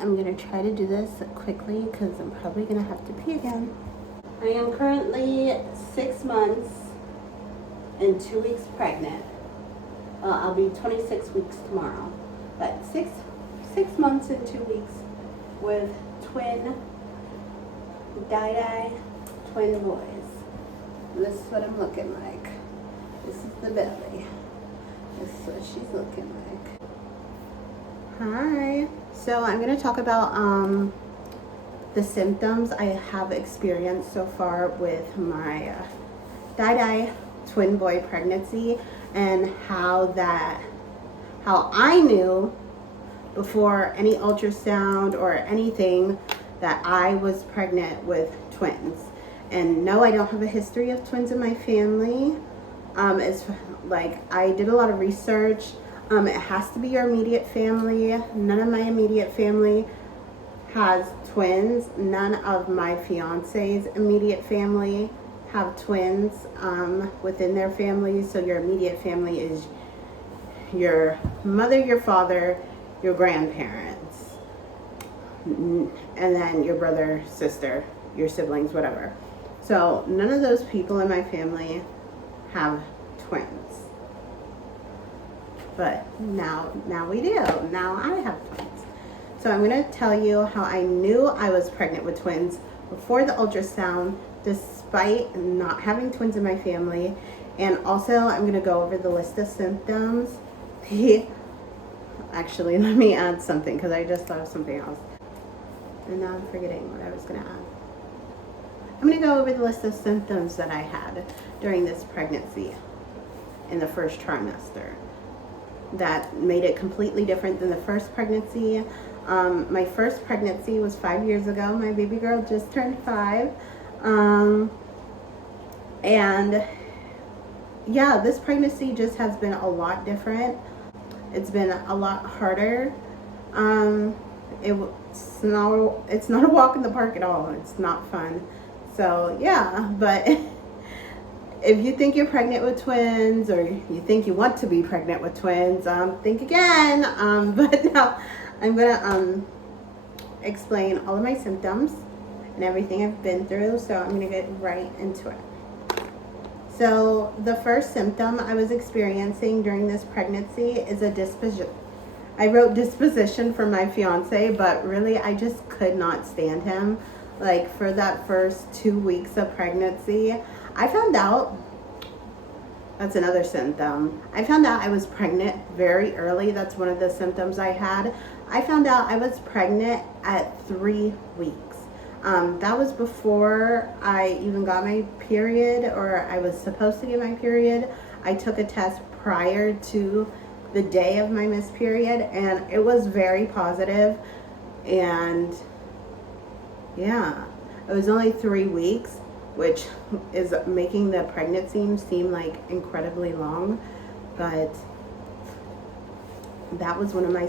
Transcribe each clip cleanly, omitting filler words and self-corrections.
I'm gonna try to do this quickly because I'm probably gonna have to pee again. I am currently 6 months and 2 weeks pregnant. I'll be 26 weeks tomorrow, but six months and 2 weeks with twin Didi twin boys. This is what I'm looking like. This is the belly. This is what she's looking like. Hi. So I'm going to talk about the symptoms I have experienced so far with my Didi twin boy pregnancy, and how I knew before any ultrasound or anything that I was pregnant with twins. And no, I don't have a history of twins in my family. It's like I did a lot of research. It has to be your immediate family. None of my immediate family has twins. None of my fiance's immediate family have twins within their family. So your immediate family is your mother, your father, your grandparents, and then your brother, sister, your siblings, whatever. So none of those people in my family have twins. But now we do. Now I have twins. So I'm going to tell you how I knew I was pregnant with twins before the ultrasound, despite not having twins in my family. And also I'm going to go over the list of symptoms. Actually, let me add something because I just thought of something else. And now I'm forgetting what I was going to add. I'm going to go over the list of symptoms that I had during this pregnancy in the first trimester that made it completely different than the first pregnancy. My first pregnancy was 5 years ago. My baby girl just turned 5. And yeah, this pregnancy just has been a lot different. It's been a lot harder. It's not a walk in the park at all. It's not fun. So yeah, but if you think you're pregnant with twins, or you think you want to be pregnant with twins, think again. But now I'm gonna explain all of my symptoms and everything I've been through. So I'm gonna get right into it. So the first symptom I was experiencing during this pregnancy is a disposition. I wrote disposition for my fiance, but really I just could not stand him. Like for that first 2 weeks of pregnancy, I found out, that's another symptom. I found out I was pregnant very early. That's one of the symptoms I had. I found out I was pregnant at 3 weeks. That was before I even got my period, or I was supposed to get my period. I took a test prior to the day of my missed period, and it was very positive. And yeah, it was only 3 weeks, which is making the pregnancy seem like incredibly long, but that was one of my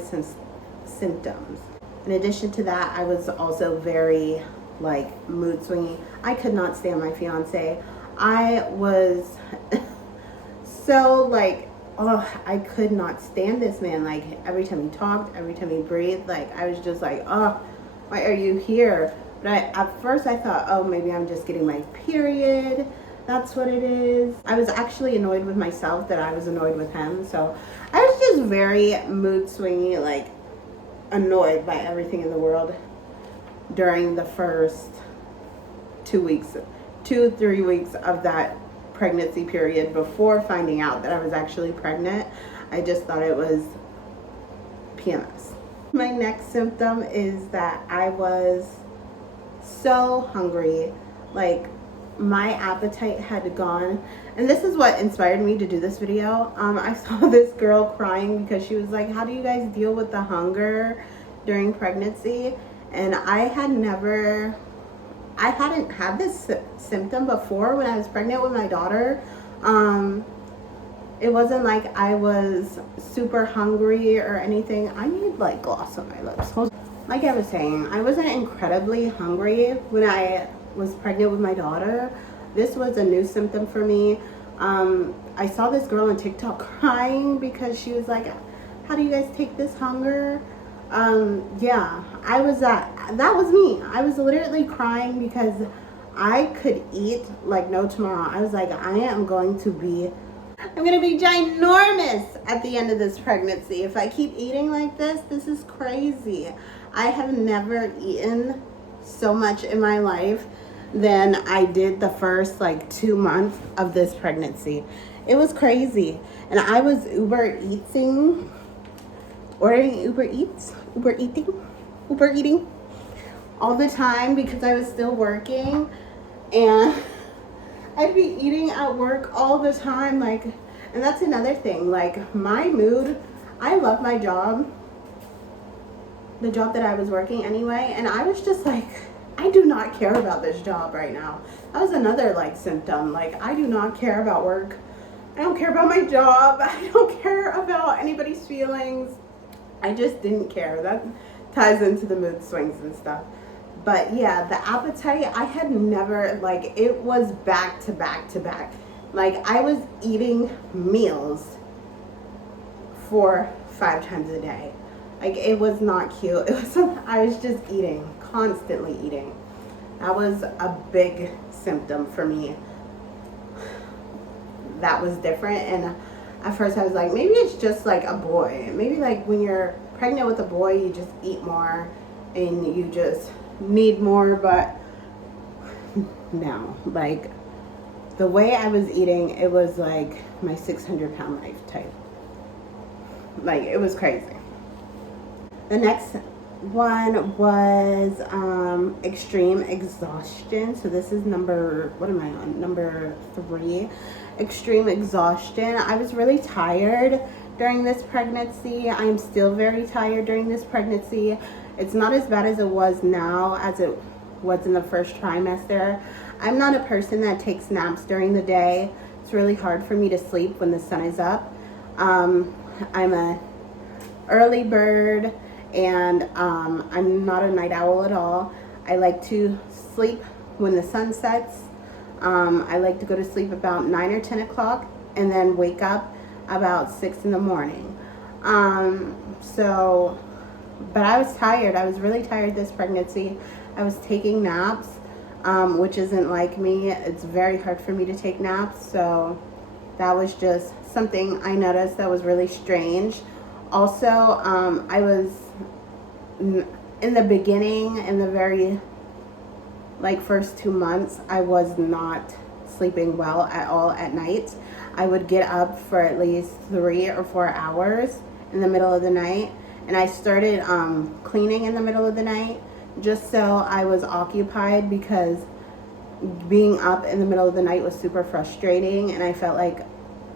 symptoms. In addition to that, I was also very like mood swingy. I could not stand my fiance. I was so like, oh, I could not stand this man. Like every time he talked, every time he breathed, like I was just like, oh, why are you here? But at first I thought, oh, maybe I'm just getting my period. That's what it is. I was actually annoyed with myself that I was annoyed with him. So I was just very mood swingy, like annoyed by everything in the world during the first 3 weeks of that pregnancy period before finding out that I was actually pregnant. I just thought it was PMS. My next symptom is that I was so hungry. Like my appetite had gone, and this is what inspired me to do this video. I saw this girl crying because she was like, how do you guys deal with the hunger during pregnancy? And I hadn't had this symptom before when I was pregnant with my daughter. It wasn't like I was super hungry or anything. I need like gloss on my lips. Like I was saying, I wasn't incredibly hungry when I was pregnant with my daughter. This was a new symptom for me. I saw this girl on TikTok crying because she was like, how do you guys take this hunger? Yeah, that was me. I was literally crying because I could eat like no tomorrow. I was like, I'm going to be ginormous at the end of this pregnancy. If I keep eating like this is crazy. I have never eaten so much in my life than I did the first like 2 months of this pregnancy. It was crazy. And I was ordering Uber eating all the time because I was still working, and I'd be eating at work all the time, like, and that's another thing, like my mood, I love my job, the job that I was working anyway, and I was just like, I do not care about this job right now. That was another like symptom, like I do not care about work. I don't care about my job. I don't care about anybody's feelings. I just didn't care. That ties into the mood swings and stuff. But yeah, the appetite, I had never, like, it was back to back to back. Like, I was eating meals 4-5 times a day. Like, it was not cute. I was just eating, constantly eating. That was a big symptom for me. That was different. And at first I was like, maybe it's just like a boy. Maybe like when you're pregnant with a boy, you just eat more and you just need more. But no, like the way I was eating, it was like my 600-pound life type. Like, it was crazy. The next one was extreme exhaustion. So this is number 3. Extreme exhaustion. I was really tired during this pregnancy. I'm still very tired during this pregnancy. It's not as bad as it was now as it was in the first trimester. I'm not a person that takes naps during the day. It's really hard for me to sleep when the sun is up. I'm a early bird, and I'm not a night owl at all. I like to sleep when the sun sets. I like to go to sleep about 9 or 10 o'clock and then wake up about 6 in the morning. But I was tired. I was really tired this pregnancy. I was taking naps, which isn't like me. It's very hard for me to take naps. So that was just something I noticed that was really strange. Also, I was in the beginning, in the very first 2 months, I was not sleeping well at all at night. I would get up for at least 3 or 4 hours in the middle of the night, and I started cleaning in the middle of the night just so I was occupied, because being up in the middle of the night was super frustrating, and I felt like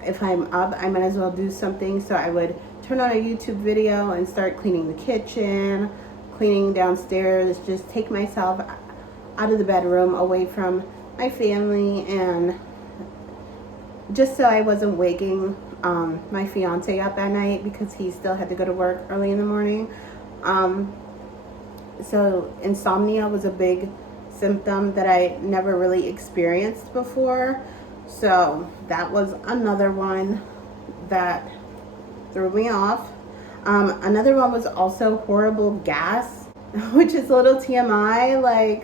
if I'm up, I might as well do something. So I would turn on a YouTube video and start cleaning the kitchen, cleaning downstairs, just take myself out of the bedroom, away from my family, and just so I wasn't waking my fiance up at night, because he still had to go to work early in the morning. So insomnia was a big symptom that I never really experienced before. So that was another one that threw me off. Another one was also horrible gas, which is a little TMI,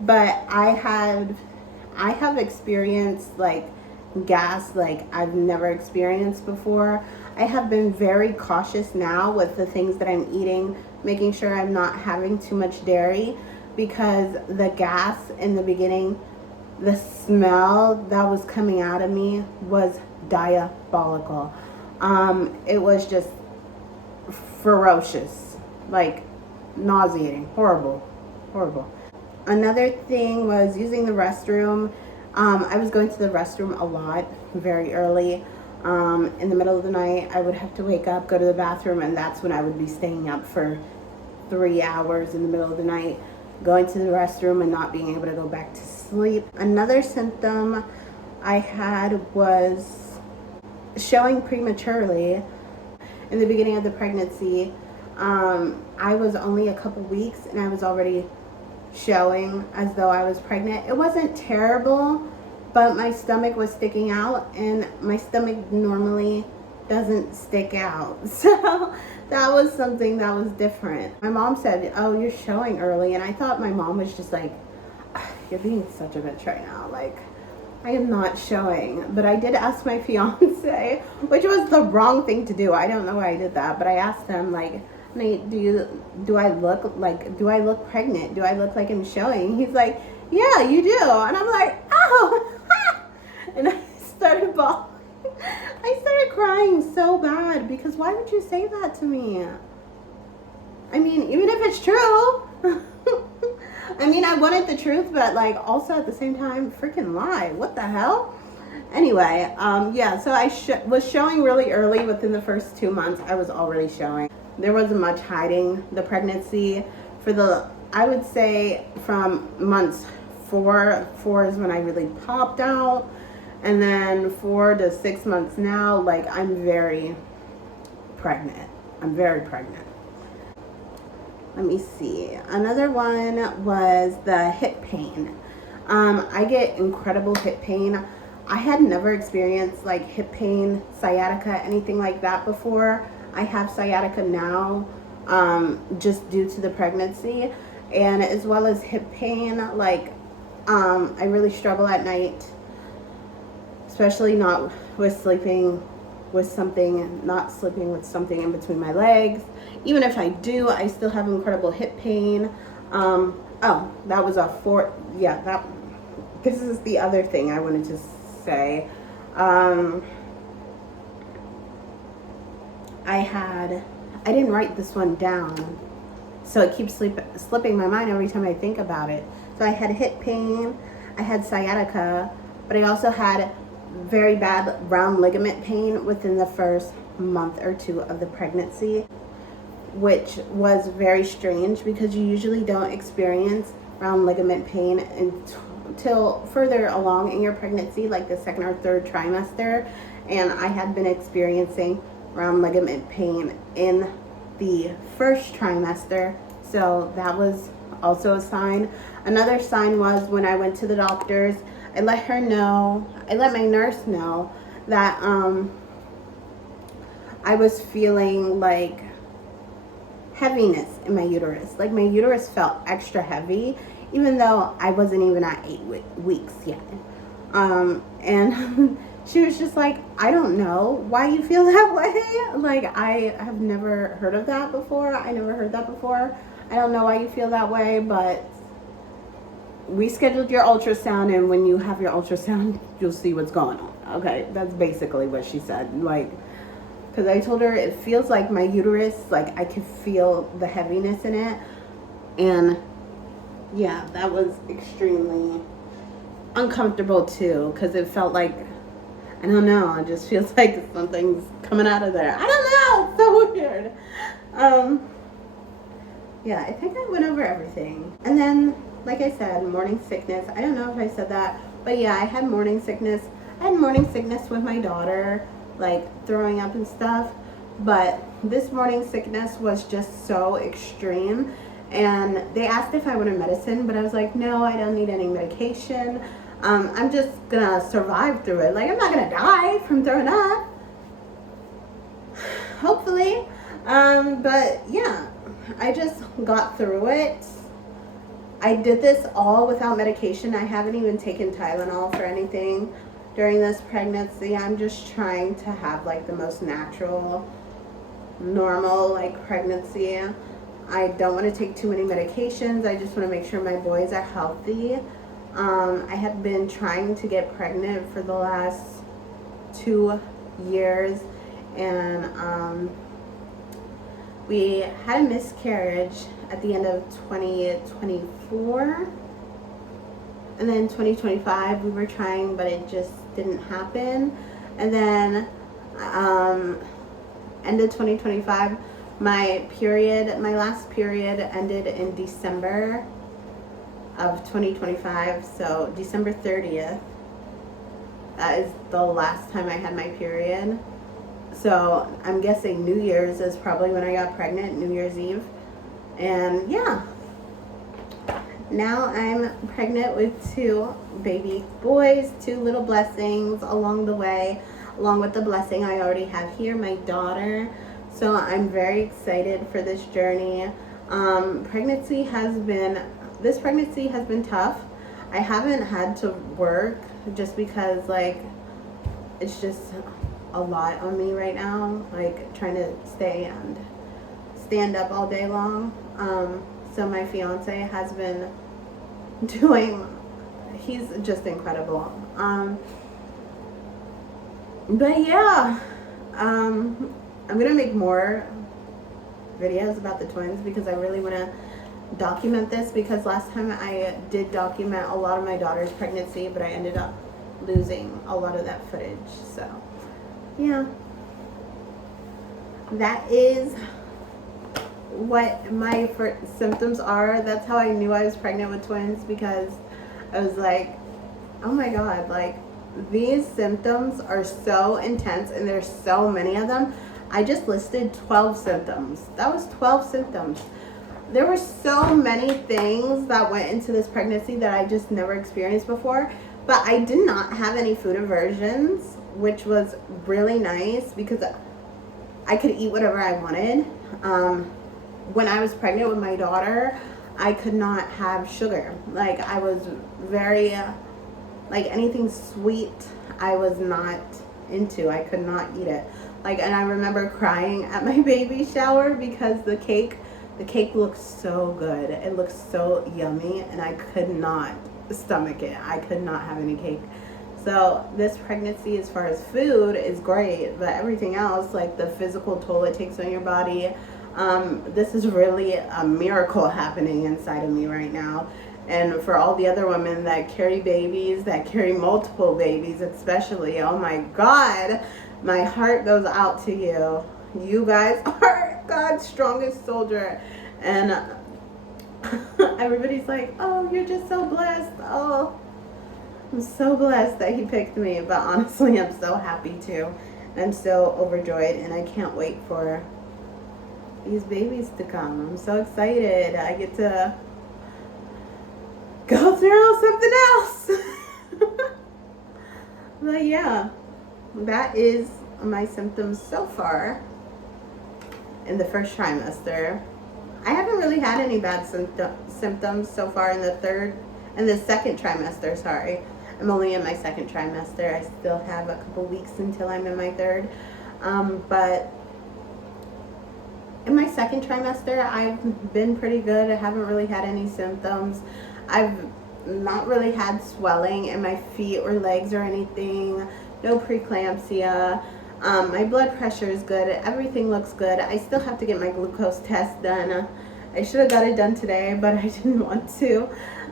but I have experienced gas like I've never experienced before. I have been very cautious now with the things that I'm eating, making sure I'm not having too much dairy, because the gas in the beginning, the smell that was coming out of me was diabolical. It was just ferocious, nauseating, horrible. Another thing was using the restroom. I was going to the restroom a lot, very early. In the middle of the night, I would have to wake up, go to the bathroom, and that's when I would be staying up for 3 hours in the middle of the night, going to the restroom and not being able to go back to sleep. Another symptom I had was showing prematurely. In the beginning of the pregnancy, I was only a couple weeks and I was already showing as though I was pregnant. It wasn't terrible, but my stomach was sticking out, and my stomach normally doesn't stick out. So That was something that was different. My mom said, oh, you're showing early. And I thought my mom was just like, you're being such a bitch right now. Like, I am not showing. But I did ask my fiance, which was the wrong thing to do. I don't know why I did that. But I asked him, like, Nate, do I look pregnant? Do I look like I'm showing? He's like, yeah, you do. And I'm like, oh. And I started bawling. I started crying so bad because why would you say that to me? I mean, even if it's true. I mean, I wanted the truth, but like also at the same time, freaking lie. What the hell? Anyway, yeah, so I was showing really early. Within the first 2 months, I was already showing. There wasn't much hiding the pregnancy. I would say from months 4 is when I really popped out. And then 4 to 6 months now, like I'm very pregnant. I'm very pregnant. Let me see. Another one was the hip pain. I get incredible hip pain. I had never experienced like hip pain, sciatica, anything like that before. I have sciatica now, just due to the pregnancy, and as well as hip pain. Like, I really struggle at night, especially not sleeping with something in between my legs. Even if I do, I still have incredible hip pain. Oh, that was a fourth. Yeah, this is the other thing I wanted to say. I didn't write this one down, so it keeps slipping my mind every time I think about it. So I had hip pain, I had sciatica, but I also had very bad round ligament pain within the first month or 2 of the pregnancy, which was very strange because you usually don't experience round ligament pain until further along in your pregnancy, like the 2nd or 3rd trimester. And I had been experiencing round ligament pain in the 1st trimester, so that was also a sign. Another sign was when I went to the doctors, I let my nurse know that I was feeling like heaviness in my uterus. Like my uterus felt extra heavy, even though I wasn't even at 8 weeks yet. And she was just like, I don't know why you feel that way. Like, I have never heard of that before. I never heard that before. I don't know why you feel that way, but we scheduled your ultrasound, and when you have your ultrasound, you'll see what's going on. Okay, that's basically what she said. Like, because I told her it feels like my uterus, like I could feel the heaviness in it. And yeah, that was extremely uncomfortable too, because it felt like, I don't know, it just feels like something's coming out of there. I don't know, it's so weird. Yeah, I think I went over everything. And then, like I said, morning sickness. I don't know if I said that, but yeah, I had morning sickness. I had morning sickness with my daughter, like throwing up and stuff. But this morning sickness was just so extreme. And they asked if I wanted medicine, but I was like, no, I don't need any medication. I'm just gonna survive through it. Like, I'm not gonna die from throwing up. Hopefully. But yeah, I just got through it. I did this all without medication. I haven't even taken Tylenol for anything during this pregnancy. I'm just trying to have like the most natural, normal like pregnancy. I don't want to take too many medications. I just want to make sure my boys are healthy. I have been trying to get pregnant for the last 2 years, and we had a miscarriage at the end of 2024, and then 2025 we were trying, but it just didn't happen. And then end of 2025, my last period ended in December of 2025, so December 30th, that is the last time I had my period. So I'm guessing New Year's is probably when I got pregnant, New Year's Eve. And yeah, now I'm pregnant with 2 baby boys, 2 little blessings along the way, along with the blessing I already have here, my daughter. So I'm very excited for this journey. This pregnancy has been tough. I haven't had to work just because like it's just a lot on me right now, like trying to stay and stand up all day long. So my fiance has been doing, he's just incredible. But yeah, I'm gonna make more videos about the twins because I really want to document this, because last time I did document a lot of my daughter's pregnancy, but I ended up losing a lot of that footage. So yeah, that is what my symptoms are. That's how I knew I was pregnant with twins, because I was like, oh my god, like these symptoms are so intense and there's so many of them. I just listed 12 symptoms. That was 12 symptoms. There were so many things that went into this pregnancy that I just never experienced before. But I did not have any food aversions, which was really nice because I could eat whatever I wanted. When I was pregnant with my daughter, I could not have sugar. Like I was very, like anything sweet, I was not into. I could not eat it. Like, and I remember crying at my baby shower because the cake looked so good. It looked so yummy, and I could not stomach it. I could not have any cake. So this pregnancy, as far as food, is great, but everything else, like the physical toll it takes on your body, this is really a miracle happening inside of me right now. And for all the other women that carry babies, that carry multiple babies especially, oh my God, my heart goes out to you. You guys are God's strongest soldier. And everybody's like, oh, you're just so blessed. Oh, I'm so blessed that he picked me. But honestly, I'm so happy too. I'm so overjoyed, and I can't wait for these babies to come. I'm so excited. I get to go through something else. But yeah, that is my symptoms so far in the first trimester. I haven't really had any bad symptoms so far in the second trimester, sorry. I'm only in my second trimester. I still have a couple weeks until I'm in my third. But in my second trimester, I've been pretty good. I haven't really had any symptoms. I've not really had swelling in my feet or legs or anything. No preeclampsia. My blood pressure is good. Everything looks good. I still have to get my glucose test done. I should have got it done today, but I didn't want to.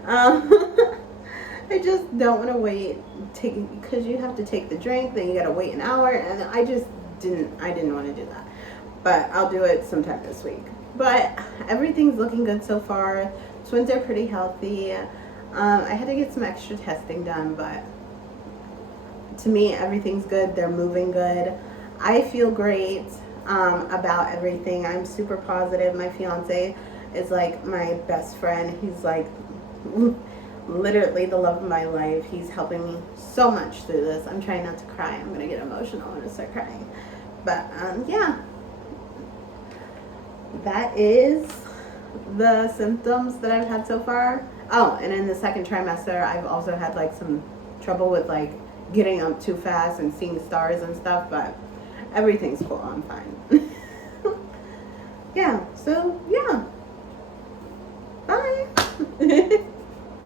I just don't want to wait, because you have to take the drink, then you got to wait an hour, and I didn't want to do that. But I'll do it sometime this week. But everything's looking good so far. Twins are pretty healthy. I had to get some extra testing done, but to me, everything's good. They're moving good. I feel great about everything. I'm super positive. My fiance is like my best friend. He's like literally the love of my life. He's helping me so much through this. I'm trying not to cry. I'm gonna get emotional. I'm gonna start crying. But yeah, that is the symptoms that I've had so far. Oh, and in the second trimester, I've also had like some trouble with like getting up too fast and seeing stars and stuff, but everything's cool. I'm fine. Yeah, so yeah,